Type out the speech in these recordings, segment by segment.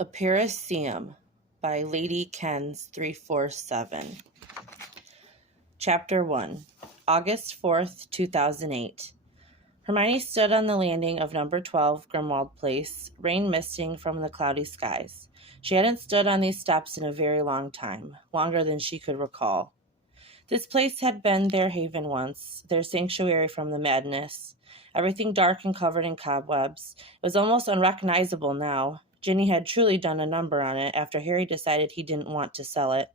Aparecium by Ladykenz347. Chapter 1. August 4th, 2008. Hermione stood on the landing of number 12 Grimwald Place, rain misting from the cloudy skies. She hadn't stood on these steps in a very long time, longer than she could recall. This place had been their haven once, their sanctuary from the madness. Everything dark and covered in cobwebs. It was almost unrecognizable now. Ginny had truly done a number on it after Harry decided he didn't want to sell it.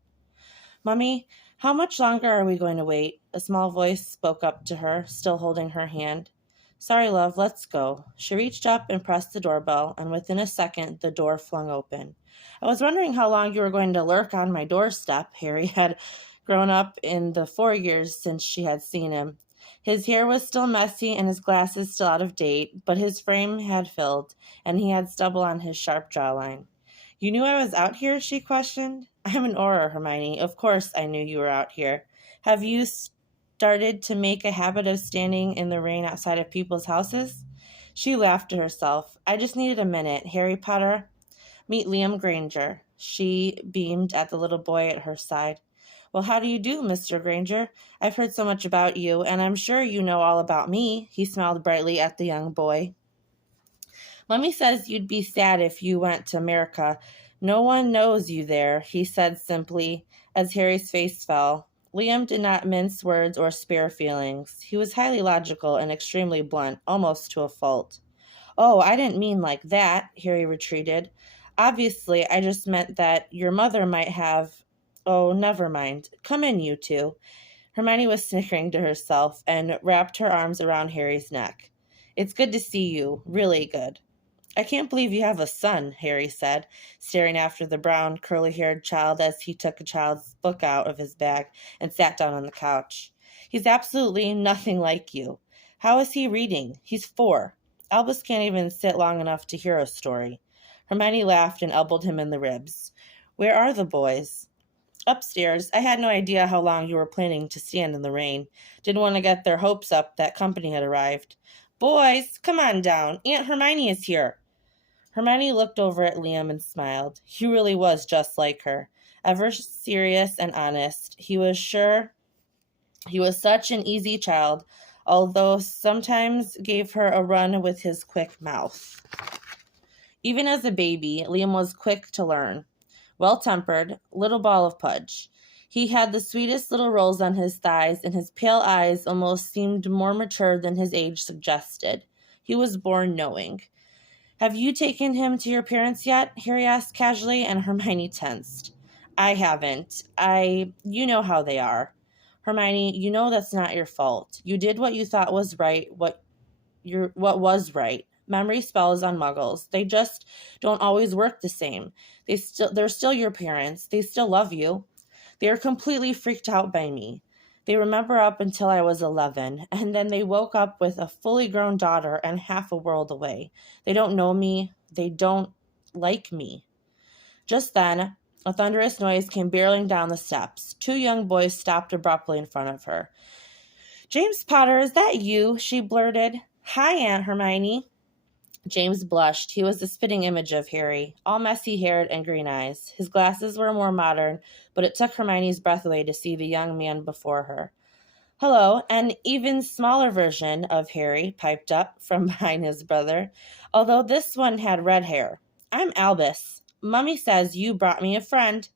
"Mummy, how much longer are we going to wait?" A small voice spoke up to her, still holding her hand. "Sorry, love, let's go." She reached up and pressed the doorbell, and within a second the door flung open. "I was wondering how long you were going to lurk on my doorstep." Harry had grown up in the 4 years since she had seen him. His hair was still messy and his glasses still out of date, but his frame had filled, and he had stubble on his sharp jawline. "You knew I was out here?" she questioned. "I'm an Auror, Hermione. Of course I knew you were out here. Have you started to make a habit of standing in the rain outside of people's houses?" She laughed to herself. "I just needed a minute. Harry Potter, meet Liam Granger." She beamed at the little boy at her side. "Well, how do you do, Mr. Granger? I've heard so much about you, and I'm sure you know all about me." He smiled brightly at the young boy. "Mummy says you'd be sad if you went to America. No one knows you there," he said simply, as Harry's face fell. Liam did not mince words or spare feelings. He was highly logical and extremely blunt, almost to a fault. "Oh, I didn't mean like that," Harry retreated. "Obviously, I just meant that your mother might have—" "Oh, never mind. Come in, you two." Hermione was snickering to herself and wrapped her arms around Harry's neck. "It's good to see you. Really good." "I can't believe you have a son," Harry said, staring after the brown, curly-haired child as he took a child's book out of his bag and sat down on the couch. "He's absolutely nothing like you. How is he reading? He's 4. Albus can't even sit long enough to hear a story." Hermione laughed and elbowed him in the ribs. "Where are the boys?" "Upstairs. I had no idea how long you were planning to stand in the rain. Didn't want to get their hopes up that company had arrived." "Boys, come on down. Aunt Hermione is here." Hermione looked over at Liam and smiled. He really was just like her, ever serious and honest. He was sure he was such an easy child, although sometimes gave her a run with his quick mouth. Even as a baby, Liam was quick to learn. Well-tempered, little ball of pudge. He had the sweetest little rolls on his thighs, and his pale eyes almost seemed more mature than his age suggested. He was born knowing. "Have you taken him to your parents yet?" Harry asked casually, and Hermione tensed. "I haven't. You know how they are." "Hermione, you know that's not your fault. You did what you thought was right, what was right. Memory spells on muggles. They just don't always work the same. They're still your parents. They still love you. They are completely freaked out by me. They remember up until I was 11, and then they woke up with a fully grown daughter and half a world away. They don't know me. They don't like me." Just then, a thunderous noise came barreling down the steps. 2 young boys stopped abruptly in front of her. "James Potter, is that you?" she blurted. "Hi, Aunt Hermione." James blushed. He was the spitting image of Harry, all messy-haired and green eyes. His glasses were more modern, but it took Hermione's breath away to see the young man before her. "Hello," an even smaller version of Harry piped up from behind his brother, although this one had red hair. "I'm Albus. Mummy says you brought me a friend."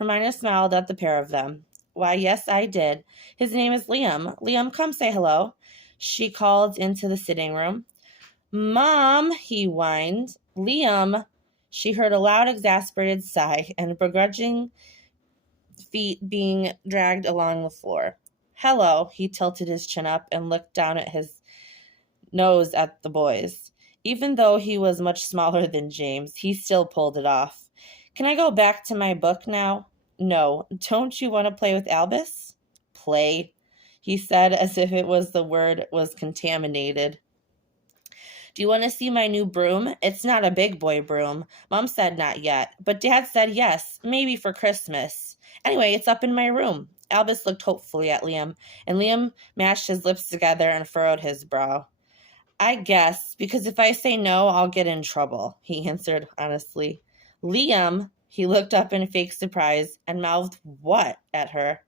Hermione smiled at the pair of them. "Why, yes, I did. His name is Liam. Liam, come say hello," she called into the sitting room. "Mom," he whined. "Liam." She heard a loud, exasperated sigh and begrudging feet being dragged along the floor. "Hello." He tilted his chin up and looked down at his nose at the boys. Even though he was much smaller than James, he still pulled it off. "Can I go back to my book now?" "No. Don't you want to play with Albus?" "Play," he said, as if the word was contaminated. "Do you want to see my new broom? It's not a big boy broom. Mom said not yet, but Dad said yes, maybe for Christmas. Anyway, it's up in my room." Albus looked hopefully at Liam, and Liam mashed his lips together and furrowed his brow. "I guess, because if I say no, I'll get in trouble," he answered honestly. Liam, he looked up in fake surprise and mouthed what at her.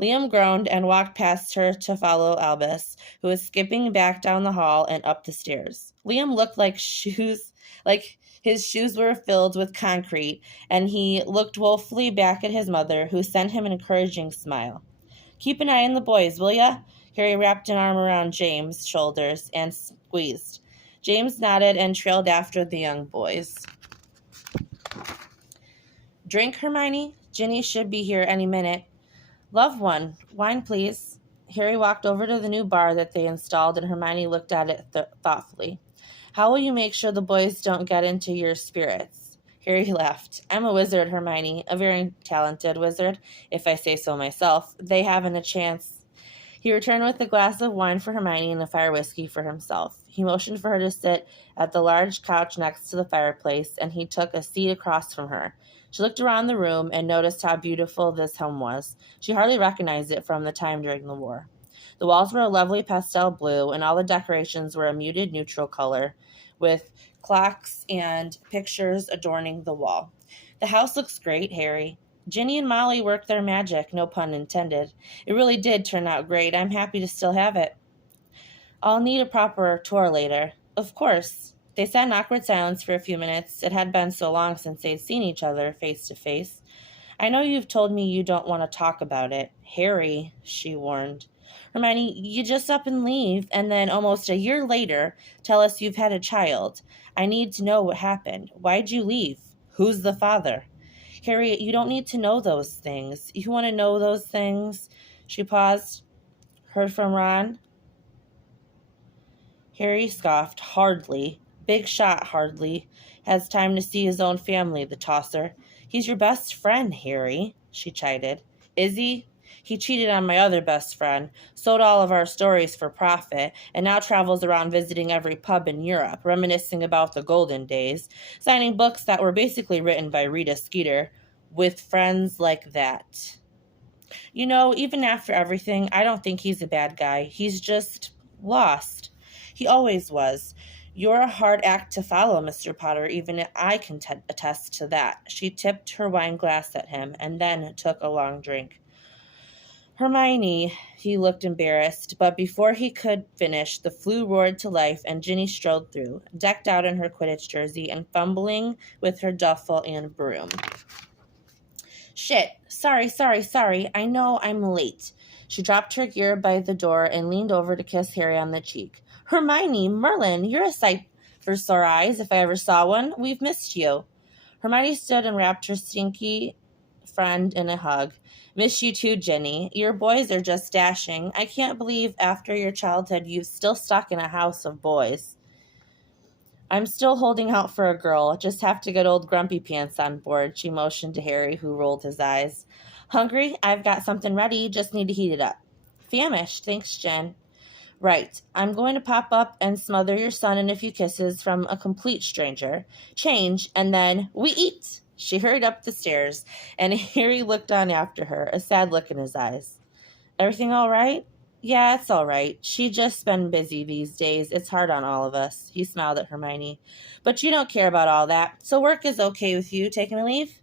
Liam groaned and walked past her to follow Albus, who was skipping back down the hall and up the stairs. Liam looked like his shoes were filled with concrete, and he looked woefully back at his mother, who sent him an encouraging smile. Keep an eye on the boys, will ya? Harry wrapped an arm around James' shoulders and squeezed. James nodded and trailed after the young boys. Drink, Hermione? Ginny should be here any minute. Love one. Wine, please. Harry walked over to the new bar that they installed, and Hermione looked at it thoughtfully. How will you make sure the boys don't get into your spirits? Harry laughed. I'm a wizard, Hermione, a very talented wizard, if I say so myself. They haven't a chance. He returned with a glass of wine for Hermione and a fire whiskey for himself. He motioned for her to sit at the large couch next to the fireplace, and he took a seat across from her. She looked around the room and noticed how beautiful this home was. She hardly recognized it from the time during the war. The walls were a lovely pastel blue, and all the decorations were a muted neutral color, with clocks and pictures adorning the wall. The house looks great, Harry. Ginny and Molly worked their magic, no pun intended. It really did turn out great. I'm happy to still have it. I'll need a proper tour later. Of course. They sat in awkward silence for a few minutes. It had been so long since they'd seen each other face to face. I know you've told me you don't want to talk about it. Harry, she warned. Hermione, you just up and leave, and then almost a year later tell us you've had a child. I need to know what happened. Why'd you leave? Who's the father? Harry, you don't need to know those things. You want to know those things? She paused. Heard from Ron? Harry scoffed. Hardly. Big shot, hardly. Has time to see his own family, the tosser. He's your best friend, Harry, she chided. Is he? He cheated on my other best friend, sold all of our stories for profit, and now travels around visiting every pub in Europe, reminiscing about the golden days, signing books that were basically written by Rita Skeeter, with friends like that. You know, even after everything, I don't think he's a bad guy. He's just lost. He always was. You're a hard act to follow, Mr. Potter. Even I can attest to that. She tipped her wine glass at him and then took a long drink. Hermione, he looked embarrassed, but before he could finish, the Floo roared to life and Ginny strode through, decked out in her Quidditch jersey and fumbling with her duffel and broom. Shit. Sorry. I know I'm late. She dropped her gear by the door and leaned over to kiss Harry on the cheek. Hermione, Merlin, you're a sight for sore eyes if I ever saw one. We've missed you. Hermione stood and wrapped her stinky friend in a hug. Miss you too, Ginny. Your boys are just dashing. I can't believe after your childhood you've still stuck in a house of boys. I'm still holding out for a girl. Just have to get old Grumpy Pants on board, she motioned to Harry, who rolled his eyes. Hungry? I've got something ready. Just need to heat it up. Famished. Thanks, Jen. Right. I'm going to pop up and smother your son in a few kisses from a complete stranger. Change, and then we eat. She hurried up the stairs, and Harry looked on after her, a sad look in his eyes. Everything all right? Yeah, it's all right. She's just been busy these days. It's hard on all of us. He smiled at Hermione. But you don't care about all that, so work is okay with you taking a leave?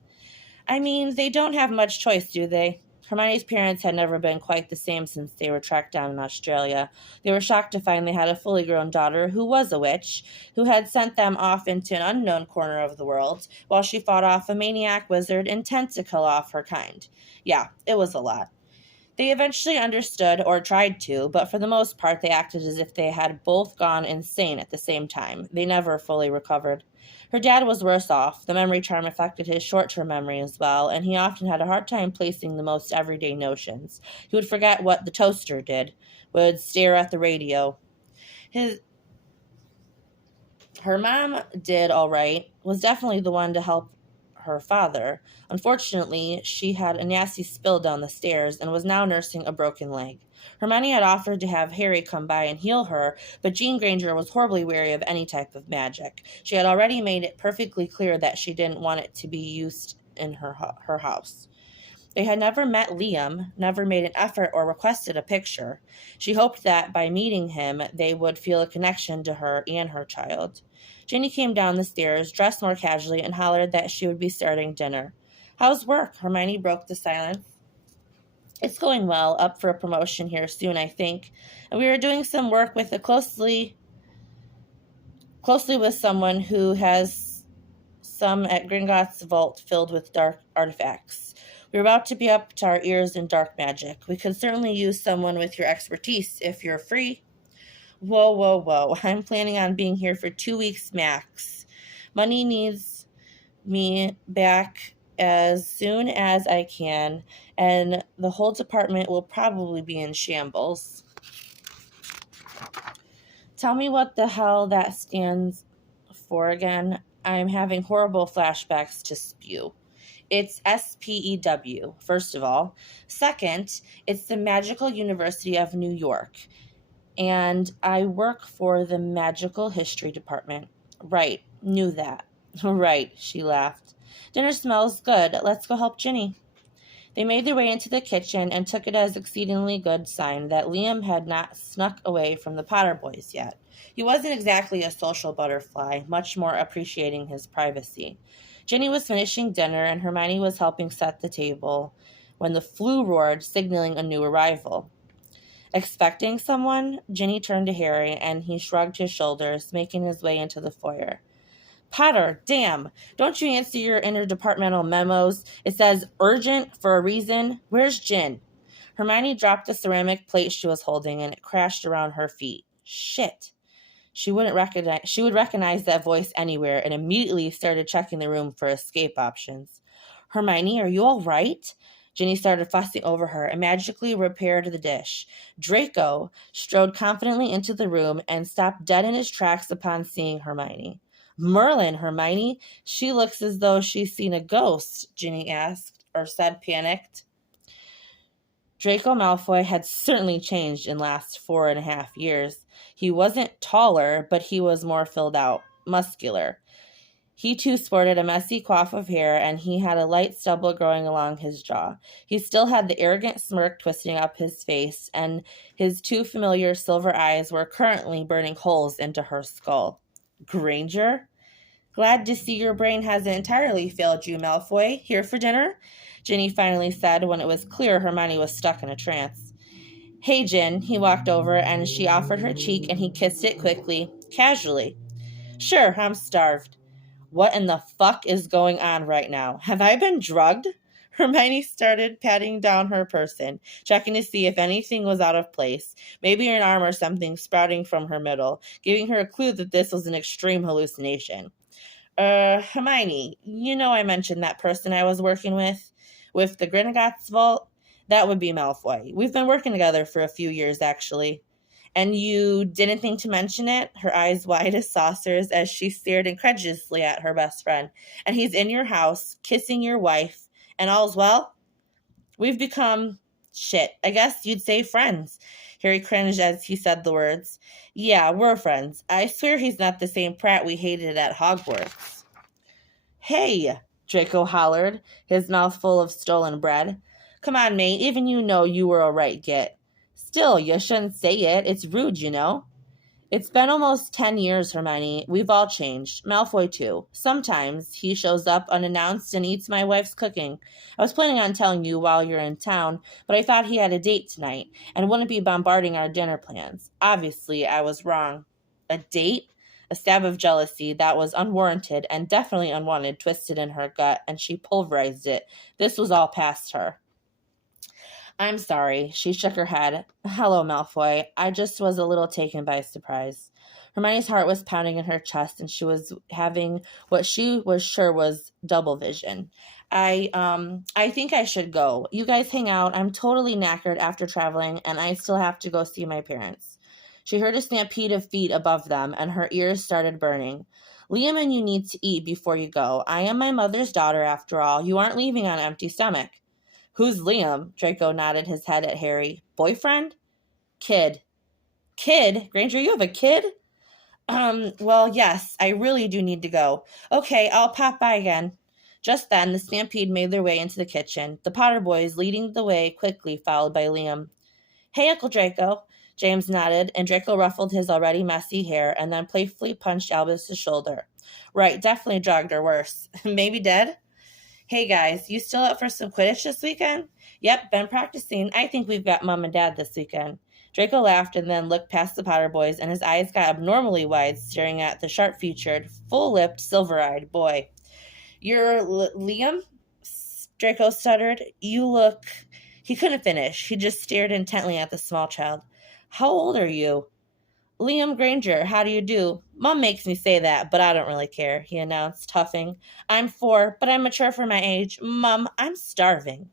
I mean, they don't have much choice, do they? Hermione's parents had never been quite the same since they were tracked down in Australia. They were shocked to find they had a fully grown daughter who was a witch, who had sent them off into an unknown corner of the world, while she fought off a maniac wizard intent to kill off her kind. Yeah, it was a lot. They eventually understood, or tried to, but for the most part they acted as if they had both gone insane at the same time. They never fully recovered. Her dad was worse off. The memory charm affected his short-term memory as well, and he often had a hard time placing the most everyday notions. He would forget what the toaster did, would stare at the radio. Her mom did all right, was definitely the one to help her father. Unfortunately, she had a nasty spill down the stairs and was now nursing a broken leg. Hermione had offered to have Harry come by and heal her, but Jean Granger was horribly wary of any type of magic. She had already made it perfectly clear that she didn't want it to be used in her house. They had never met Liam, never made an effort or requested a picture. She hoped that by meeting him, they would feel a connection to her and her child. Ginny came down the stairs, dressed more casually, and hollered that she would be starting dinner. "How's work?" Hermione broke the silence. "It's going well, up for a promotion here soon, I think. And we are doing some work with closely with someone who has some at Gringotts' vault filled with dark artifacts. We're about to be up to our ears in dark magic. We could certainly use someone with your expertise if you're free." "Whoa, whoa, whoa. I'm planning on being here for 2 weeks max. Money needs me back as soon as I can, and the whole department will probably be in shambles." "Tell me what the hell that stands for again. I'm having horrible flashbacks to spew." "It's SPEW, first of all. Second, it's the Magical University of New York, and I work for the Magical History Department." "Right, knew that." "Right," she laughed. "Dinner smells good. Let's go help Ginny." They made their way into the kitchen and took it as exceedingly good sign that Liam had not snuck away from the Potter boys yet. He wasn't exactly a social butterfly, much more appreciating his privacy. Ginny was finishing dinner and Hermione was helping set the table when the Floo roared, signaling a new arrival. Expecting someone, Ginny turned to Harry and he shrugged his shoulders, making his way into the foyer. "Potter, damn, don't you answer your interdepartmental memos? It says urgent for a reason. Where's Gin?" Hermione dropped the ceramic plate she was holding and it crashed around her feet. Shit. She would recognize that voice anywhere and immediately started checking the room for escape options. "Hermione, are you all right?" Ginny started fussing over her and magically repaired the dish. Draco strode confidently into the room and stopped dead in his tracks upon seeing Hermione. "Merlin, Hermione, she looks as though she's seen a ghost," Ginny said panicked. Draco Malfoy had certainly changed in the last 4.5 years. He wasn't taller, but he was more filled out, muscular. He too sported a messy coif of hair, and he had a light stubble growing along his jaw. He still had the arrogant smirk twisting up his face, and his two familiar silver eyes were currently burning holes into her skull. "Granger? Glad to see your brain hasn't entirely failed you, Malfoy. Here for dinner?" Ginny finally said when it was clear Hermione was stuck in a trance. "Hey, Gin." He walked over and she offered her cheek and he kissed it quickly, casually. "Sure, I'm starved." "What in the fuck is going on right now? Have I been drugged?" Hermione started patting down her person, checking to see if anything was out of place, maybe an arm or something sprouting from her middle, giving her a clue that this was an extreme hallucination. Hermione, you know I mentioned that person I was working with the Gringotts vault? That would be Malfoy. We've been working together for a few years, actually." "And you didn't think to mention it?" Her eyes wide as saucers as she stared incredulously at her best friend. "And he's in your house, kissing your wife, and all's well?" "We've become, shit, I guess you'd say friends." Harry cringed as he said the words. "Yeah, we're friends. I swear he's not the same prat we hated at Hogwarts." "Hey," Draco hollered, his mouth full of stolen bread. "Come on, mate, even you know you were a right git." "Still, you shouldn't say it. It's rude, you know." "It's been almost 10 years, Hermione. We've all changed. Malfoy, too. Sometimes he shows up unannounced and eats my wife's cooking. I was planning on telling you while you're in town, but I thought he had a date tonight and wouldn't be bombarding our dinner plans. Obviously, I was wrong." "A date?" A stab of jealousy that was unwarranted and definitely unwanted twisted in her gut, and she pulverized it. This was all past her. "I'm sorry." She shook her head. "Hello, Malfoy. I just was a little taken by surprise." Hermione's heart was pounding in her chest, and she was having what she was sure was double vision. I think I should go. You guys hang out. I'm totally knackered after traveling, and I still have to go see my parents." She heard a stampede of feet above them, and her ears started burning. "Liam and you need to eat before you go. I am my mother's daughter, after all. You aren't leaving on an empty stomach." "Who's Liam?" Draco nodded his head at Harry. "Boyfriend?" "Kid." "Kid? Granger, you have a kid?" Well, yes, I really do need to go." "Okay, I'll pop by again." Just then, the stampede made their way into the kitchen, the Potter boys leading the way quickly, followed by Liam. "Hey, Uncle Draco." James nodded, and Draco ruffled his already messy hair and then playfully punched Albus's shoulder. "Right, definitely drugged or worse. Maybe dead?" "Hey, guys, you still up for some Quidditch this weekend?" "Yep, been practicing. I think we've got Mom and Dad this weekend." Draco laughed and then looked past the Potter boys, and his eyes got abnormally wide, staring at the sharp-featured, full-lipped, silver-eyed boy. "You're Liam?" Draco stuttered. "You look—" He couldn't finish. He just stared intently at the small child. "How old are you?" "Liam Granger, how do you do? Mom makes me say that, but I don't really care," he announced, huffing. "I'm 4, but I'm mature for my age. Mom, I'm starving."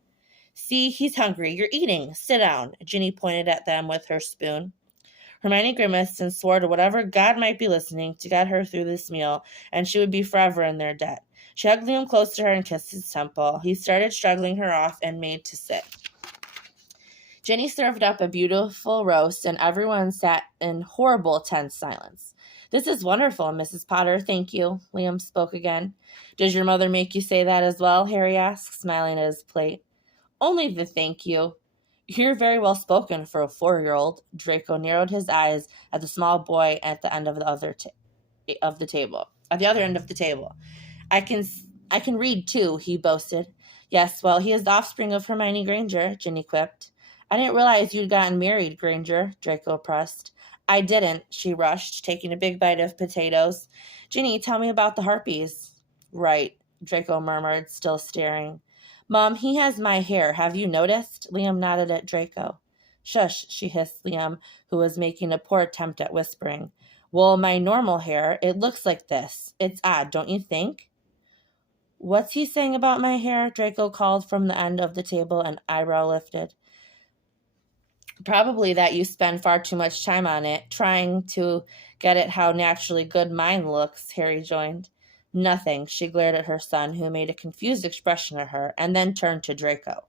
"See, he's hungry. You're eating. Sit down." Ginny pointed at them with her spoon. Hermione grimaced and swore to whatever god might be listening to get her through this meal, and she would be forever in their debt. She hugged Liam close to her and kissed his temple. He started struggling her off and made to sit. Ginny served up a beautiful roast, and everyone sat in horrible, tense silence. "This is wonderful, Mrs. Potter, thank you," Liam spoke again. "Does your mother make you say that as well?" Harry asked, smiling at his plate. "Only the thank you." "You're very well spoken for a 4-year-old. Draco narrowed his eyes at the small boy at the end of the other table. At the other end of the table. I can read too," he boasted. "Yes, well, he is the offspring of Hermione Granger," Ginny quipped. "I didn't realize you'd gotten married, Granger," Draco pressed. "I didn't," she rushed, taking a big bite of potatoes. "Ginny, tell me about the harpies." "Right," Draco murmured, still staring. "Mom, he has my hair. Have you noticed?" Liam nodded at Draco. "Shush," she hissed Liam, who was making a poor attempt at whispering. "Well, my normal hair, it looks like this. It's odd, don't you think?" "What's he saying about my hair?" Draco called from the end of the table, an eyebrow lifted. "Probably that you spend far too much time on it, trying to get it how naturally good mine looks," Harry joined. "Nothing." She glared at her son, who made a confused expression at her, and then turned to Draco.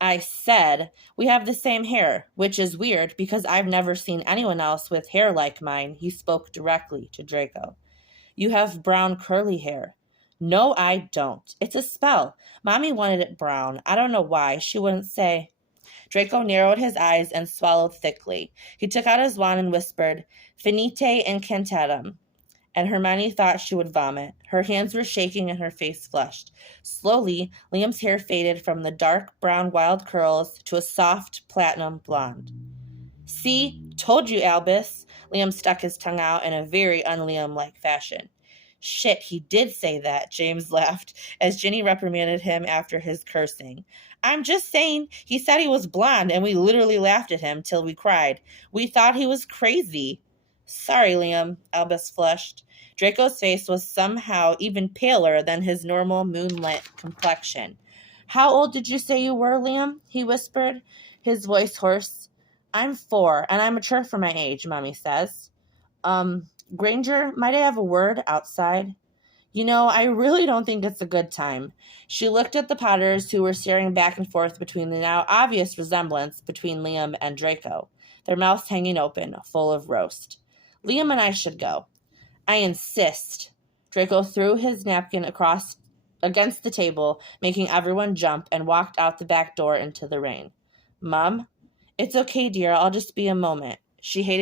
"I said we have the same hair, which is weird because I've never seen anyone else with hair like mine." He spoke directly to Draco. "You have brown curly hair." "No, I don't. It's a spell. Mommy wanted it brown. I don't know why. She wouldn't say." Draco narrowed his eyes and swallowed thickly. He took out his wand and whispered, "Finite incantatem," and Hermione thought she would vomit. Her hands were shaking and her face flushed. Slowly, Liam's hair faded from the dark brown wild curls to a soft platinum blonde. "See? Told you, Albus." Liam stuck his tongue out in a very un-Liam-like fashion. "Shit, he did say that," James laughed, as Ginny reprimanded him after his cursing. "I'm just saying, he said he was blonde, and we literally laughed at him till we cried. We thought he was crazy." "Sorry, Liam," Albus flushed. Draco's face was somehow even paler than his normal moonlit complexion. "How old did you say you were, Liam?" he whispered, his voice hoarse. "I'm 4, and I'm mature for my age, Mommy says." Granger, might I have a word outside?" "You know, I really don't think it's a good time." She looked at the Potters, who were staring back and forth between the now obvious resemblance between Liam and Draco, their mouths hanging open, full of roast. "Liam and I should go." "I insist." Draco threw his napkin against the table, making everyone jump, and walked out the back door into the rain. "Mom?" "It's okay, dear. I'll just be a moment." She hated